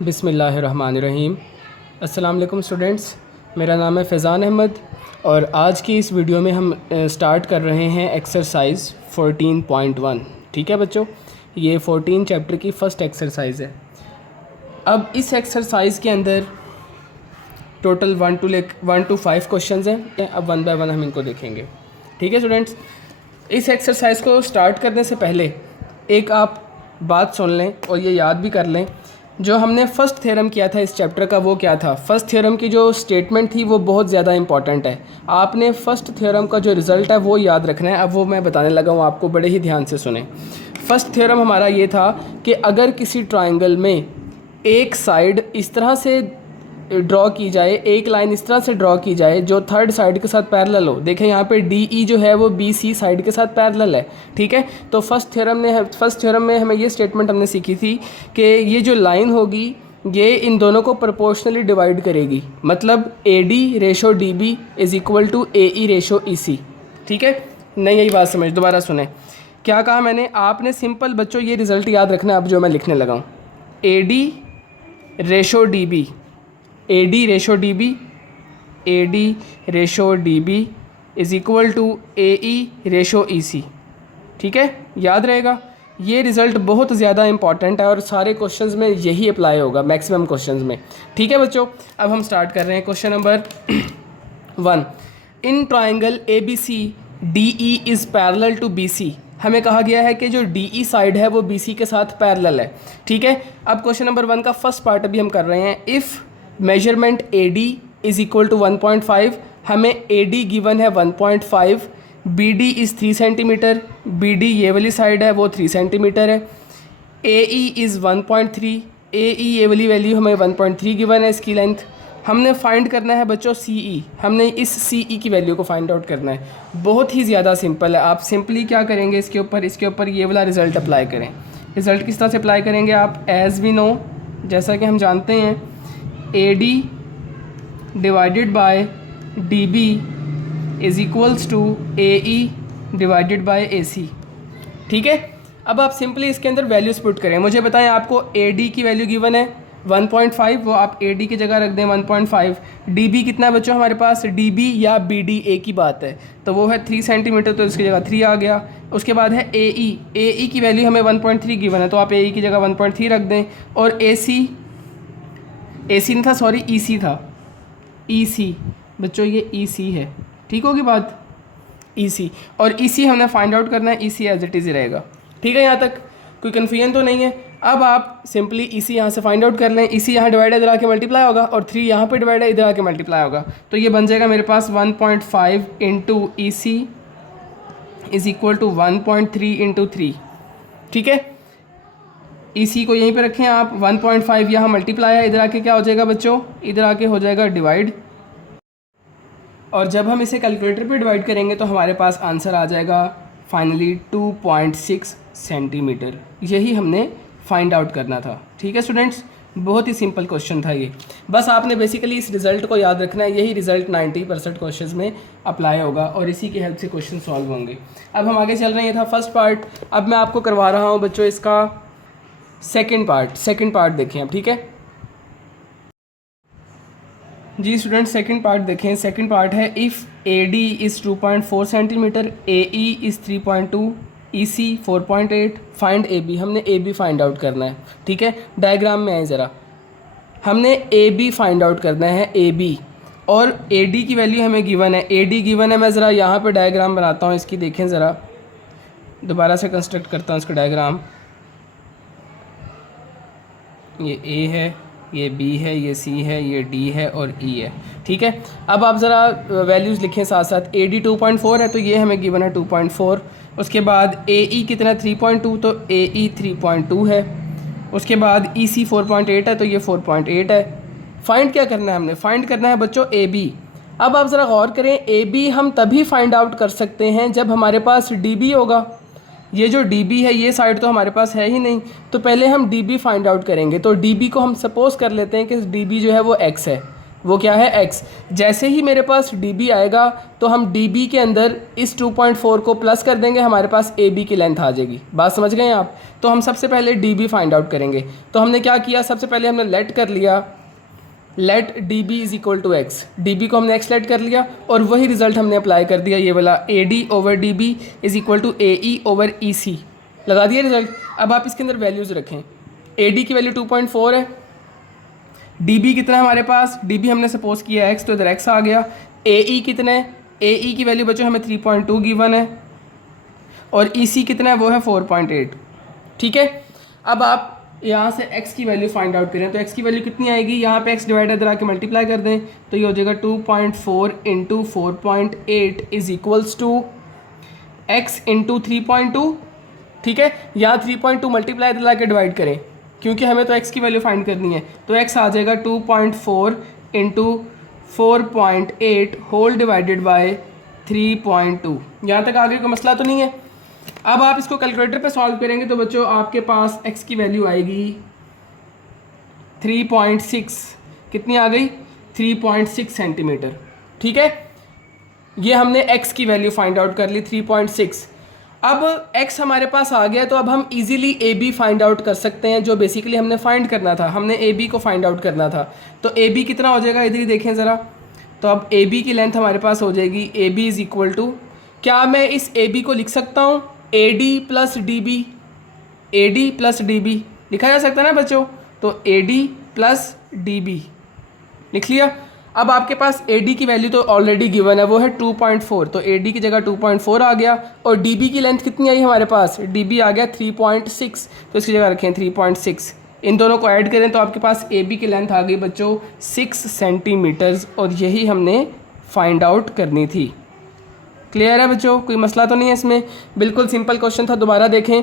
बिस्मिल्लाहिर्रहमानिर्रहीम। अस्सलाम वालेकुम स्टूडेंट्स, मेरा नाम है फैज़ान अहमद और आज की इस वीडियो में हम स्टार्ट कर रहे हैं एक्सरसाइज 14.1। ठीक है बच्चों, ये 14 चैप्टर की फ़र्स्ट एक्सरसाइज है। अब इस एक्सरसाइज के अंदर टोटल 1 to 5 क्वेश्चंस हैं। अब वन बाय वन हम इनको देखेंगे। ठीक है स्टूडेंट्स, इस एक्सरसाइज को स्टार्ट करने से पहले एक आप बात सुन लें और ये याद भी कर लें, जो हमने फ़र्स्ट थ्योरम किया था इस चैप्टर का वो क्या था। फ़र्स्ट थ्योरम की जो स्टेटमेंट थी वो बहुत ज़्यादा इंपॉर्टेंट है। आपने फ़र्स्ट थ्योरम का जो रिज़ल्ट है वो याद रखना है। अब वो मैं बताने लगा हूँ, आपको बड़े ही ध्यान से सुने। फ़र्स्ट थ्योरम हमारा ये था कि अगर किसी ट्राइंगल में एक साइड इस तरह से ड्रॉ की जाए, एक लाइन इस तरह से ड्रॉ की जाए जो थर्ड साइड के साथ पैरेलल हो। देखें यहाँ पे डी ई जो है वो बी सी साइड के साथ पैरेलल है। ठीक है, तो फर्स्ट थ्योरम में हमें ये स्टेटमेंट हमने सीखी थी कि ये जो लाइन होगी ये इन दोनों को प्रोपोर्शनली डिवाइड करेगी। मतलब A D ratio D B is equal to A E ratio E C. ठीक है, नहीं यही बात समझ, दोबारा सुने क्या कहा मैंने। आपने सिंपल बच्चों ये रिज़ल्ट याद रखना है। अब जो मैं लिखने लगा हूँ, A D ratio D B, A D ratio D B, A D ratio D B is equal to A E ratio E C. ठीक है, याद रहेगा। ये रिज़ल्ट बहुत ज़्यादा इंपॉर्टेंट है और सारे क्वेश्चंस में यही अप्लाई होगा, मैक्सिमम क्वेश्चंस में। ठीक है बच्चों, अब हम स्टार्ट कर रहे हैं question number 1। In triangle A B C D E is parallel to B C. हमें कहा गया है कि जो डी ई साइड है वो बी सी के साथ पैरेलल है। ठीक है, अब क्वेश्चन नंबर 1 का फर्स्ट पार्ट अभी हम कर रहे हैं। If measurement A D is equal to 1.5, हमें ए डी गिवन है 1.5, B D is 3 centimetre, B D ये वाली साइड है वो 3 सेंटीमीटर है, ए ई इज़ 1.3, ए ई ये वाली वैल्यू हमें 1.3 गिवन है इसकी लेंथ। हमने फाइंड करना है बच्चों सी ई, हमने इस सी ई की वैल्यू को फाइंड आउट करना है। बहुत ही ज़्यादा सिंपल है। आप सिंपली क्या करेंगे, इसके ऊपर ये वाला रिज़ल्ट अप्लाई करें। रिज़ल्ट किस तरह से अप्लाई करेंगे आप, एज़ वी नो, जैसा कि हम जानते हैं, A D divided by D B is equals to A E divided by A C. ठीक है, अब आप सिंपली इसके अंदर वैल्यूज़ पुट करें। मुझे बताएं, आपको ए डी की वैल्यू गिवन है 1.5, वो आप ए डी की जगह रख दें 1.5। डी बी कितना है बच्चों हमारे पास, डी बी या बी डी ए की बात है, तो वो है 3 सेंटीमीटर, तो इसकी जगह 3 आ गया। उसके बाद है ए ई की वैल्यू हमें 1.3 गिवन है, तो आप ए ई की जगह 1.3 रख दें। और ए सी नहीं था, सॉरी ई सी था, ई सी बच्चों ये ई सी है। ठीक होगी बात, ई सी, और ई सी हमने फाइंड आउट करना है। ई सी एज इट इज़ ही रहेगा। ठीक है, यहाँ तक कोई कन्फ्यूजन तो नहीं है। अब आप सिंपली ई सी यहाँ से फाइंड आउट कर लें। ई सी यहाँ डिवाइड इधर आके मल्टीप्लाई होगा और 3 यहाँ पे डिवाइड है, इधर आके मल्टीप्लाई होगा, तो ये बन जाएगा मेरे पास 1.5 into E C is equal to 1.3 into 3। ठीक है, ई सी को यहीं पे रखें आप। 1.5 यहाँ मल्टीप्लाई है, इधर आके क्या हो जाएगा बच्चों, इधर आके हो जाएगा डिवाइड। और जब हम इसे कैलकुलेटर पे डिवाइड करेंगे तो हमारे पास आंसर आ जाएगा फाइनली 2.6 सेंटीमीटर। यही हमने फाइंड आउट करना था। ठीक है स्टूडेंट्स, बहुत ही सिंपल क्वेश्चन था ये। बस आपने बेसिकली इस रिज़ल्ट को याद रखना है। यही रिज़ल्ट 90% क्वेश्चन में अप्लाई होगा और इसी की हेल्प से क्वेश्चन सॉल्व होंगे। अब हम आगे चल रहे हैं, ये था फर्स्ट पार्ट। अब मैं आपको करवा रहा हूँ बच्चों इसका सेकंड पार्ट देखें आप। ठीक है जी स्टूडेंट, सेकंड पार्ट देखें। सेकंड पार्ट है, if A D is 2.4 centimetre, A E is 3.2, E C 4.8, find A B. हमने ए बी फाइंड आउट करना है। ठीक है, डायग्राम में आए ज़रा, हमने ए बी फाइंड आउट करना है, ए बी, और ए डी की वैल्यू हमें गिवन है। ए डी गिवन है, मैं ज़रा यहाँ पे डायग्राम बनाता हूँ इसकी, देखें ज़रा, दोबारा से कंस्ट्रक्ट करता हूँ इसका डायग्राम। ये ए है, ये बी है, ये सी है, ये डी है और ई है। ठीक है, अब आप ज़रा वैल्यूज़ लिखें साथ साथ। ए डी 2.4 है तो ये हमें गिवन है 2.4। उसके बाद ए ई कितना 3.2, तो ए ई 3.2 है। उसके बाद ई सी 4.8 है तो ये 4.8 है। फाइंड क्या करना है हमने, फाइंड करना है बच्चों ए बी। अब आप ज़रा गौर करें, ए बी हम तभी फाइंड आउट कर सकते हैं जब हमारे पास डी बी होगा। ये जो डी बी है ये साइड तो हमारे पास है ही नहीं, तो पहले हम डी बी फाइंड आउट करेंगे। तो डी बी को हम सपोज़ कर लेते हैं कि डी बी जो है वो एक्स है। वो क्या है x। जैसे ही मेरे पास db आएगा तो हम db के अंदर इस 2.4 को प्लस कर देंगे, हमारे पास ab की लेंथ आ जाएगी। बात समझ गए आप? तो हम सबसे पहले db फाइंड आउट करेंगे। तो हमने क्या किया, सबसे पहले हमने लेट कर लिया, let db is equal to x. D को हमने एक्स लेट कर लिया और वही रिजल्ट हमने अप्लाई कर दिया, ये वाला AD over DB is equal to AE over EC, लगा दिया रिजल्ट। अब आप इसके अंदर वैल्यूज़ रखें। AD की वैल्यू 2.4 है, DB कितना है हमारे पास, DB हमने सपोज किया x, तो इधर x आ गया। AE कितना है, AE की वैल्यू बच्चों हमें 3.2 गिवन है और EC कितना है, वो है 4.8। ठीक है, अब आप यहाँ से x की वैल्यू फाइंड आउट करें तो x की वैल्यू कितनी आएगी, यहाँ पे x डिवाइड इधर आके मल्टीप्लाई कर दें तो ये हो जाएगा 2.4 into 4.8 is equals to x into 3.2। ठीक है, यहाँ 3.2 मल्टीप्लाई इधर आके डिवाइड करें क्योंकि हमें तो x की वैल्यू फाइंड करनी है, तो x आ जाएगा 2.4 इंटू 4.8 होल डिवाइडेड बाय 3.2। यहाँ तक आगे कोई मसला तो नहीं है। अब आप इसको कैलकुलेटर पे सॉल्व करेंगे तो बच्चों आपके पास x की वैल्यू आएगी 3.6, कितनी आ गई, 3.6 सेंटीमीटर। ठीक है, ये हमने x की वैल्यू फाइंड आउट कर ली 3.6। अब x हमारे पास आ गया तो अब हम इजीली AB फाइंड आउट कर सकते हैं, जो बेसिकली हमने फाइंड करना था, हमने AB को फाइंड आउट करना था। तो AB कितना हो जाएगा, इधर ही देखें ज़रा। तो अब AB की लेंथ हमारे पास हो जाएगी, AB इज़ इक्वल टू, क्या मैं इस AB को लिख सकता हूँ AD plus DB, AD plus DB लिखा जा सकता है ना बच्चों, तो AD प्लस DB लिख लिया। अब आपके पास AD की वैल्यू तो ऑलरेडी गिवन है, वो है 2.4, तो AD की जगह 2.4 आ गया और DB की लेंथ कितनी आई हमारे पास, DB आ गया 3.6, तो इसकी जगह रखें 3.6। इन दोनों को ऐड करें तो आपके पास AB की लेंथ आ गई बच्चों 6 सेंटीमीटर्स और यही हमने फाइंड आउट करनी थी। क्लियर है बच्चों, कोई मसला तो नहीं है इसमें, बिल्कुल सिंपल क्वेश्चन था। दोबारा देखें,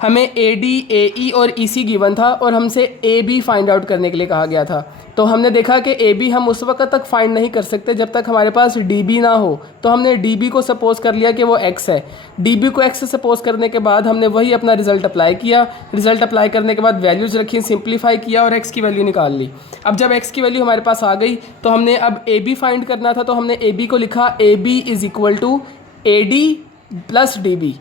हमें AD, AE और EC गिवन था और हमसे AB फाइंड आउट करने के लिए कहा गया था। तो हमने देखा कि AB हम उस वक्त तक फाइंड नहीं कर सकते जब तक हमारे पास DB ना हो, तो हमने DB को सपोज कर लिया कि वो x है। DB को x सपोज करने के बाद हमने वही अपना रिजल्ट अप्लाई किया, रिजल्ट अप्लाई करने के बाद वैल्यूज़ रखी, सिंप्लीफाई किया और x की वैल्यू निकाल ली। अब जब x की वैल्यू हमारे पास आ गई तो हमने अब AB फाइंड करना था, तो हमने AB को लिखा AB is equal to AD plus DB।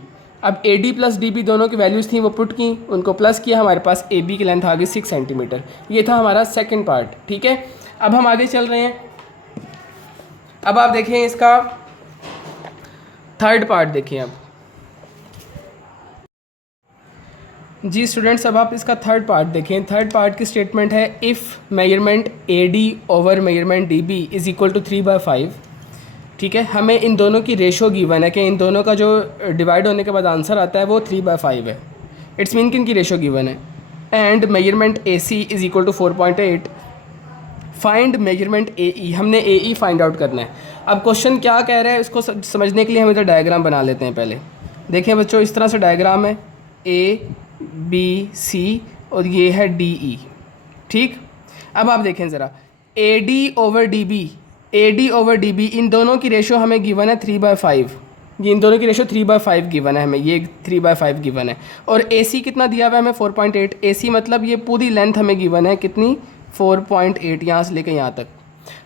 अब AD प्लस DB दोनों की वैल्यूज़ थी, वो पुट की, उनको प्लस किया, हमारे पास AB की लेंथ आ गई 6 सेंटीमीटर। ये था हमारा सेकंड पार्ट। ठीक है, अब हम आगे चल रहे हैं। अब आप देखें इसका थर्ड पार्ट देखें। अब जी स्टूडेंट्स, अब आप इसका थर्ड पार्ट देखें। थर्ड पार्ट की स्टेटमेंट है, if measurement AD over measurement DB is equal to 3/5। ठीक है, हमें इन दोनों की रेशो गिवन है कि इन दोनों का जो डिवाइड होने के बाद आंसर आता है वो 3/5 है। इट्स मीन कि इनकी रेशो गिवन है। And measurement AC is equal to 4.8। Find measurement AE, हमने AE फाइंड आउट करना है। अब क्वेश्चन क्या कह रहा है, इसको समझने के लिए हम इधर डायग्राम बना लेते हैं। पहले देखें बच्चों, इस तरह से डायग्राम है ABC और ये है DE। ठीक, अब आप देखें ज़रा, AD ओवर DB, इन दोनों की रेशो हमें गिवन है 3/5। ये इन दोनों की रेशो 3/5 गिवन है हमें, ये 3/5 गिवन है। और AC कितना दिया हुआ है हमें 4.8। AC मतलब ये पूरी लेंथ हमें गिवन है कितनी, 4.8, यहाँ से लेके यहाँ तक।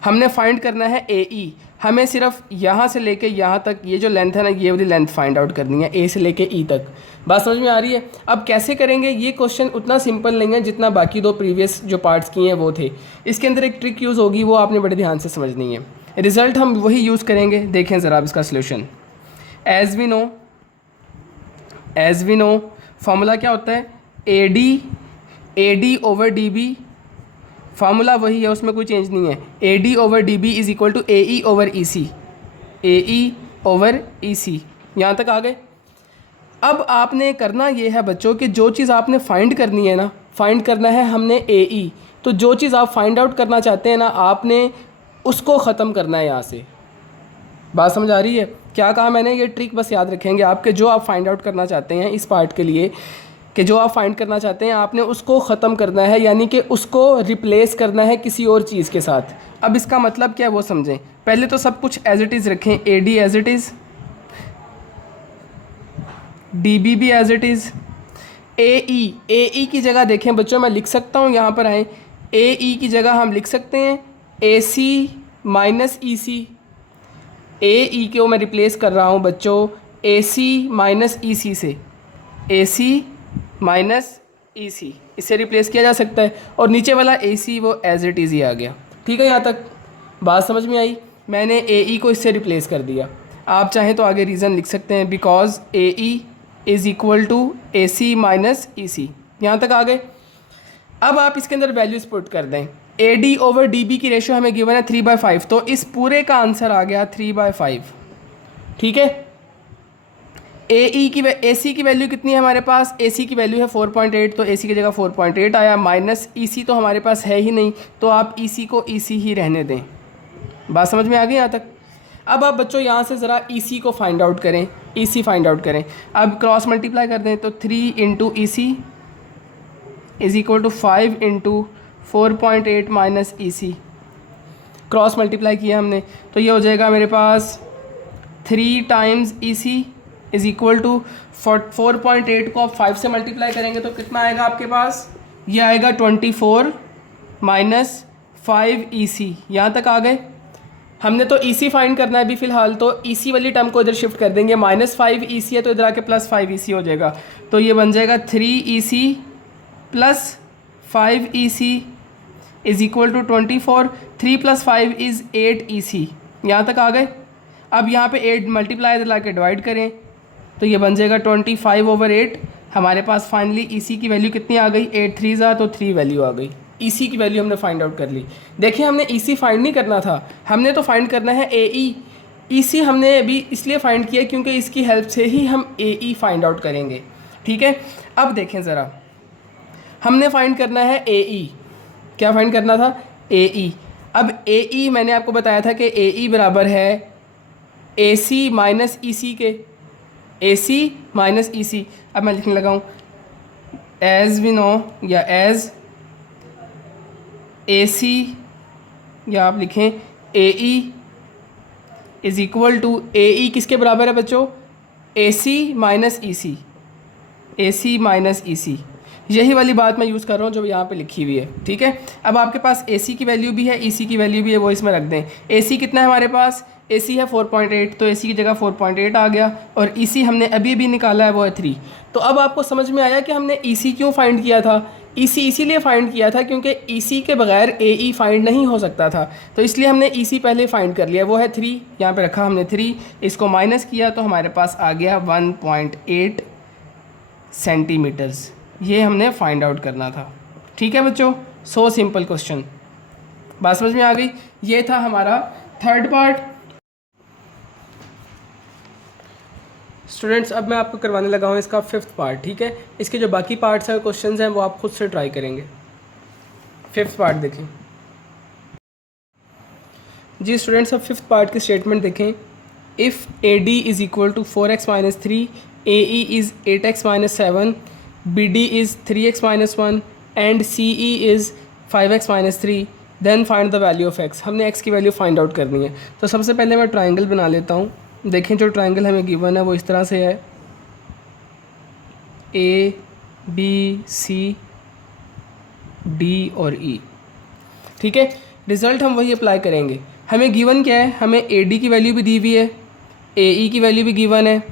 हमने फाइंड करना है AE, हमें सिर्फ यहाँ से लेके यहाँ तक ये जो लेंथ है ना, ये वाली लेंथ फाइंड आउट करनी है A से लेके E तक। बात समझ में आ रही है? अब कैसे करेंगे, ये क्वेश्चन उतना सिंपल नहीं है जितना बाकी दो प्रीवियस जो पार्ट्स किए हैं वो थे। इसके अंदर एक ट्रिक यूज़ होगी, वो आपने बड़े ध्यान से समझनी है। रिज़ल्ट हम वही यूज़ करेंगे। देखें ज़रा अब इसका solution. As we know formula क्या होता है, AD ओवर DB, फार्मूला वही है, उसमें कोई चेंज नहीं है। AD over DB is equal to AE over EC। यहाँ तक आ गए। अब आपने करना ये है बच्चों कि जो चीज़ आपने फाइंड करनी है ना, फाइंड करना है हमने AE, तो जो चीज़ आप फाइंड आउट करना चाहते हैं ना, आपने उसको ख़त्म करना है यहाँ से। बात समझ आ रही है? क्या कहा मैंने, ये ट्रिक बस याद रखेंगे आपके, जो आप फाइंड आउट करना चाहते हैं इस पार्ट के लिए, कि जो आप फाइंड करना चाहते हैं आपने उसको ख़त्म करना है, यानी कि उसको रिप्लेस करना है किसी और चीज़ के साथ। अब इसका मतलब क्या है वो समझें। पहले तो सब कुछ एज इट इज़ रखें, AD as it is, DB भी एज इट इज़, AE की जगह देखें बच्चों, मैं लिख सकता हूँ, यहाँ पर आएँ, AE की जगह हम लिख सकते हैं ए C minus E C, A ई को मैं रिप्लेस कर रहा हूँ बच्चों ए सी माइनस ई सी से, ए सी माइनस ई सी, इससे रिप्लेस किया जा सकता है। और नीचे वाला ए सी वो एज इट इज़ ही आ गया। ठीक है, यहाँ तक बात समझ में आई। मैंने ए ई को इससे रिप्लेस कर दिया। आप चाहें तो आगे रीज़न लिख सकते हैं, because A E is equal to A C minus E C. यहाँ तक आ गए। अब आप इसके अंदर वैल्यूज पुट कर दें। A D over D B की रेशो हमें गिवन है 3/5, तो इस पूरे का आंसर आ गया 3/5। ठीक है, ए सी की वैल्यू कितनी है हमारे पास, ए सी की वैल्यू है 4.8, तो ए सी की जगह 4.8 आया, माइनस ई सी तो हमारे पास है ही नहीं, तो आप ई सी को ई सी ही रहने दें। बात समझ में आ गई यहाँ तक। अब आप बच्चों यहाँ से ज़रा ई सी को फाइंड आउट करें, ई सी फाइंड आउट करें। अब क्रॉस मल्टीप्लाई कर दें, तो 3 into E C is equal to 5 into 4.8 minus E C. Cross multiply किया हमने, तो ये हो जाएगा मेरे पास 3 times E C is equal to 4.8 को आप 5 से मल्टीप्लाई करेंगे तो कितना आएगा आपके पास, ये आएगा 24 माइनस 5 ई सी। यहाँ तक आ गए। हमने तो ई सी फाइंड करना है अभी फ़िलहाल, तो ई सी वाली टर्म को इधर शिफ्ट कर देंगे। -5 ई सी है तो इधर आके +5 ई सी हो जाएगा, तो ये बन जाएगा 3 E C plus 5 E C is equal to 24। 3 + 5 is 8 E C. यहाँ तक आ गए। अब यहाँ पे 8 मल्टीप्लाई इधर ला के डिवाइड करें, तो ये बन जाएगा 25/8। हमारे पास फाइनली ई सी की वैल्यू कितनी आ गई, 8 3 तो 3 वैल्यू आ गई। ई सी की वैल्यू हमने फाइंड आउट कर ली। देखिए, हमने ई सी फाइंड नहीं करना था, हमने तो फाइंड करना है ए ई। ई सी हमने अभी इसलिए फाइंड किया क्योंकि इसकी हेल्प से ही हम ए ई फाइंड आउट करेंगे। ठीक है, अब देखें ज़रा, हमने फाइंड करना है ए ई। क्या फाइंड करना था, ए ई। अब ए ई मैंने आपको बताया था कि ए ई बराबर है ए सी माइनस ई सी के, ए सी माइनस ई सी। अब मैं लिखने लगा हूँ एज वी नो, या एज ए सी, या आप लिखें ए E is equal to, A ई किसके बराबर है बच्चों, ए सी माइनस ई सी, ए सी माइनस ई सी। यही वाली बात मैं यूज़ कर रहा हूँ जो यहाँ पे लिखी हुई है। ठीक है, अब आपके पास ए सी की वैल्यू भी है, ई सी की वैल्यू भी है, वो इसमें रख दें। ए सी कितना है हमारे पास, ए सी है 4.8, तो ए सी की जगह 4.8 आ गया, और ई सी हमने अभी अभी निकाला है वो है 3। तो अब आपको समझ में आया कि हमने ई सी क्यों फाइंड किया था। ई सी इसीलिए फाइंड किया था क्योंकि ई सी के बगैर ए ई फाइंड नहीं हो सकता था, तो इसलिए हमने ई सी पहले फाइंड कर लिया, वो है 3। यहाँ पे रखा हमने 3, इसको माइनस किया तो हमारे पास आ गया 1.8 सेंटीमीटर्स। ये हमने फाइंड आउट करना था। ठीक है बच्चों, सो सिंपल क्वेश्चन। बात समझ में आ गई। ये था हमारा थर्ड पार्ट। स्टूडेंट्स, अब मैं आपको करवाने लगा हूँ इसका फिफ्थ पार्ट। ठीक है, इसके जो बाकी पार्ट्स हैं, क्वेश्चंस हैं, वो आप खुद से ट्राई करेंगे। फिफ्थ पार्ट देखें जी स्टूडेंट्स। अब फिफ्थ पार्ट की स्टेटमेंट देखें। If A D is equal to 4x - 3, A E is 8x - 7, B D is 3x - 1 and C E is 5x - 3, then find the value of x। हमने x की value find out करनी है। तो सबसे पहले मैं triangle बना लेता हूँ। देखें, जो ट्राइंगल हमें गिवन है वो इस तरह से है, ए बी सी डी और ई। ठीक है, रिज़ल्ट हम वही अप्लाई करेंगे। हमें गिवन क्या है, हमें ए डी की वैल्यू भी दी हुई है, ए ई की वैल्यू भी गिवन है,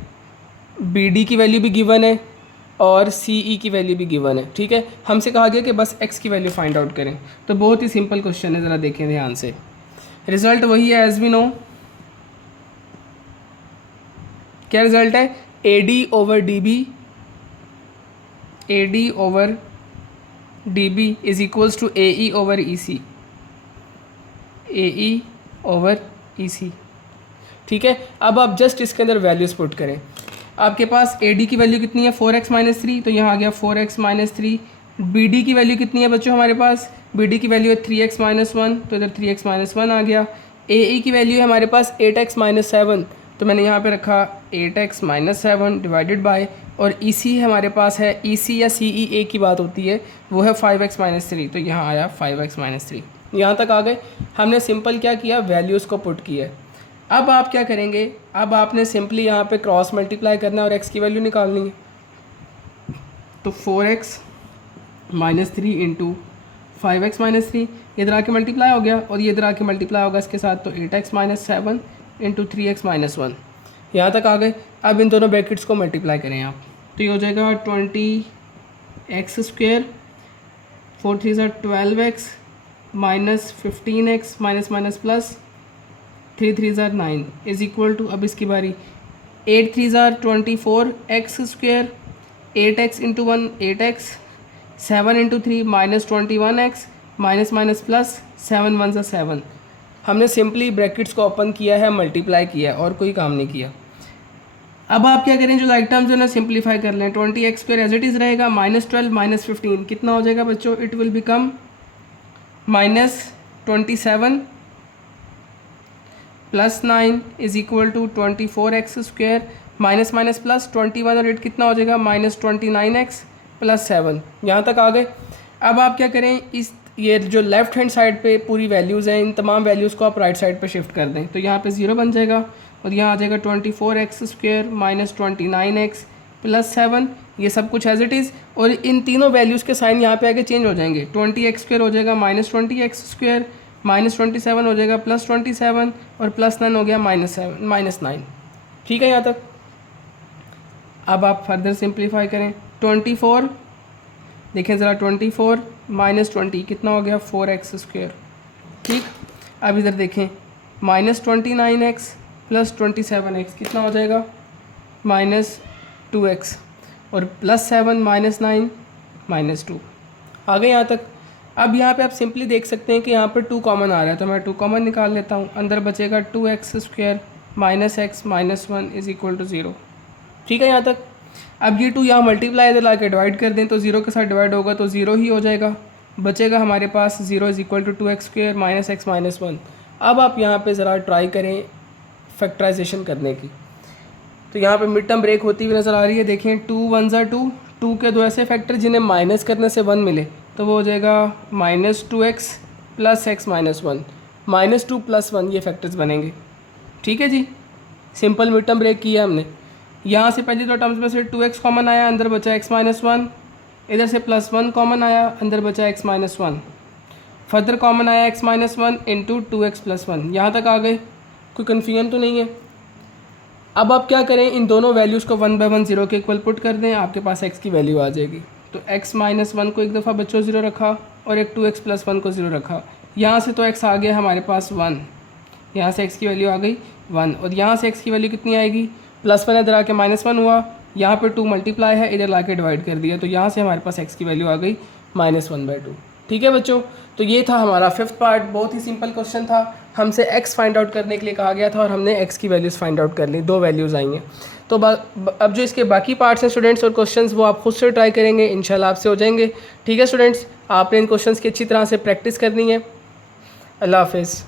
बी डी की वैल्यू भी गिवन है, और सी ई की वैल्यू भी गिवन है। ठीक है, हमसे कहा गया कि बस एक्स की वैल्यू फाइंड आउट करें। तो बहुत ही सिंपल क्वेश्चन है, ज़रा देखें ध्यान से। रिज़ल्ट वही है एज वी नो। क्या रिज़ल्ट है, A D over D B, A D over D B is equals to A E over E C, A E over E C. ठीक है, अब आप जस्ट इसके अंदर वैल्यूज़ पुट करें। आपके पास ए डी की वैल्यू कितनी है, 4x - 3, तो यहाँ आ गया 4x - 3। बी डी की वैल्यू कितनी है बच्चों हमारे पास, बी डी की वैल्यू है 3x - 1, तो इधर 3x - 1 आ गया। ए ई की वैल्यू है हमारे पास 8x - 7, तो मैंने यहाँ पे रखा 8x - 7 डिवाइडेड बाय, और ई सी हमारे पास है, ई सी या सी ई ए की बात होती है, वो है 5x - 3, तो यहाँ आया 5x - 3। यहाँ तक आ गए। हमने सिंपल क्या किया, वैल्यूज़ को पुट किया। अब आप क्या करेंगे, अब आपने सिंपली यहाँ पे क्रॉस मल्टीप्लाई करना है और x की वैल्यू निकालनी है। तो 4x - 3 इंटू 5x - 3, ये इधर आके मल्टीप्लाई हो गया और ये इधर आके मल्टीप्लाई होगा इसके साथ, तो 8x minus 7 into 3x minus 1, यहाँ तक आ गए। अब इन दोनों ब्रैकेट्स को मल्टीप्लाई करें आप, तो ये हो जाएगा 20x स्क्वेयर, 4 3 ज़ा 12x minus 15x minus minus plus 3 3 ज़ा 9 इज़ इक्वल टू, अब इसकी बारी 8 3 ज़ा 24x square, 8x into 1 8x, 7 into 3 minus 21x minus minus plus 7 1 ज़ा 7। हमने सिंपली ब्रैकेट्स को ओपन किया है, मल्टीप्लाई किया है और कोई काम नहीं किया। अब आप क्या करें, जो लाइक टर्म्स है ना सिंप्लीफाई कर लें। 20x square as it is रहेगा, माइनस 12 माइनस 15 कितना हो जाएगा बच्चों, it will become minus 27 plus 9 is equal to 24x square, minus minus plus 21 और 8 कितना हो जाएगा, माइनस 29x प्लस 7। यहाँ तक आ गए। अब आप क्या करें, इस ये जो लेफ़्ट हैंड साइड पे पूरी वैल्यूज़ हैं, इन तमाम वैल्यूज़ को आप राइट साइड पे शिफ्ट कर दें, तो यहाँ पे 0 बन जाएगा और यहाँ आ जाएगा 24x square minus 29x plus 7, ये सब कुछ एज इट इज़। और इन तीनों वैल्यूज़ के साइन यहाँ पे आगे चेंज हो जाएंगे, 20x स्क्वायर हो जाएगा माइनस 20x स्क्वायर, माइनस 27 हो जाएगा प्लस 27 और प्लस 9 हो गया माइनस 9। ठीक है यहाँ तक। अब आप फर्दर सिंप्लीफाई करें, 24 देखें ज़रा, 24 माइनस 20 कितना हो गया, 4x स्क्वायर। ठीक, अब इधर देखें, माइनस 29x प्लस 27x कितना हो जाएगा, माइनस 2x और प्लस 7 माइनस 9 माइनस 2। आ गए यहाँ तक। अब यहाँ पे आप सिंपली देख सकते हैं कि यहाँ पर 2 कॉमन आ रहा है, तो मैं 2 कॉमन निकाल लेता हूँ। अंदर बचेगा 2x square minus x minus 1 is equal to 0। ठीक है यहाँ तक। अब ये 2 यहाँ मल्टीप्लाई इधर ला के डिवाइड कर दें, तो 0 के साथ डिवाइड होगा तो 0 ही हो जाएगा। बचेगा हमारे पास 0 is equal to 2x square minus x minus 1। अब आप यहाँ पे ज़रा ट्राई करें फैक्टराइजेशन करने की, तो यहाँ पे मिड टर्म ब्रेक होती हुई नज़र आ रही है। देखें 2 1 ज़ा 2, 2 के दो ऐसे फैक्टर जिन्हें माइनस करने से 1 मिले, तो वो हो जाएगा minus 2x plus x minus 1, minus 2 plus 1, ये फैक्टर्स बनेंगे। ठीक है जी, सिंपल मिड टर्म ब्रेक किया हमने। यहाँ से पहली दो टर्म्स में से 2x कॉमन आया, अंदर बचा x माइनस 1, इधर से प्लस 1 कॉमन आया, अंदर बचा x माइनस 1, फर्दर कॉमन आया x minus 1 into 2x plus 1। यहाँ तक आ गए, कोई कन्फ्यूजन तो नहीं है। अब आप क्या करें, इन दोनों वैल्यूज़ को 1 बाय 1 0 के इक्वल पुट कर दें, आपके पास x की वैल्यू आ जाएगी। तो x माइनस 1 को एक दफ़ा बच्चों 0 रखा और एक 2x प्लस 1 को 0 रखा। यहाँ से तो x आ गया हमारे पास 1, यहाँ से x की वैल्यू आ गई 1 और यहाँ से x की वैल्यू कितनी आएगी, प्लस 1 इधर आके माइनस 1 हुआ, यहाँ पे 2 मल्टीप्लाई है, इधर ला के डिवाइड कर दिया, तो यहाँ से हमारे पास x की वैल्यू आ गई -1/2। ठीक है बच्चों, तो ये था हमारा 5th पार्ट। बहुत ही सिंपल क्वेश्चन था, हमसे x फाइंड आउट करने के लिए कहा गया था और हमने x की वैल्यूज़ फाइंड आउट कर ली, 2 वैल्यूज़ आई हैं। तो अब जो इसके बाकी पार्ट्स हैं स्टूडेंट्स और क्वेश्चंस, वो आप खुद से ट्राई करेंगे, इंशाल्लाह आपसे हो जाएंगे। ठीक है स्टूडेंट्स, आपने इन क्वेश्चंस की अच्छी तरह से प्रैक्टिस करनी है। अल्लाह हाफ़िज़।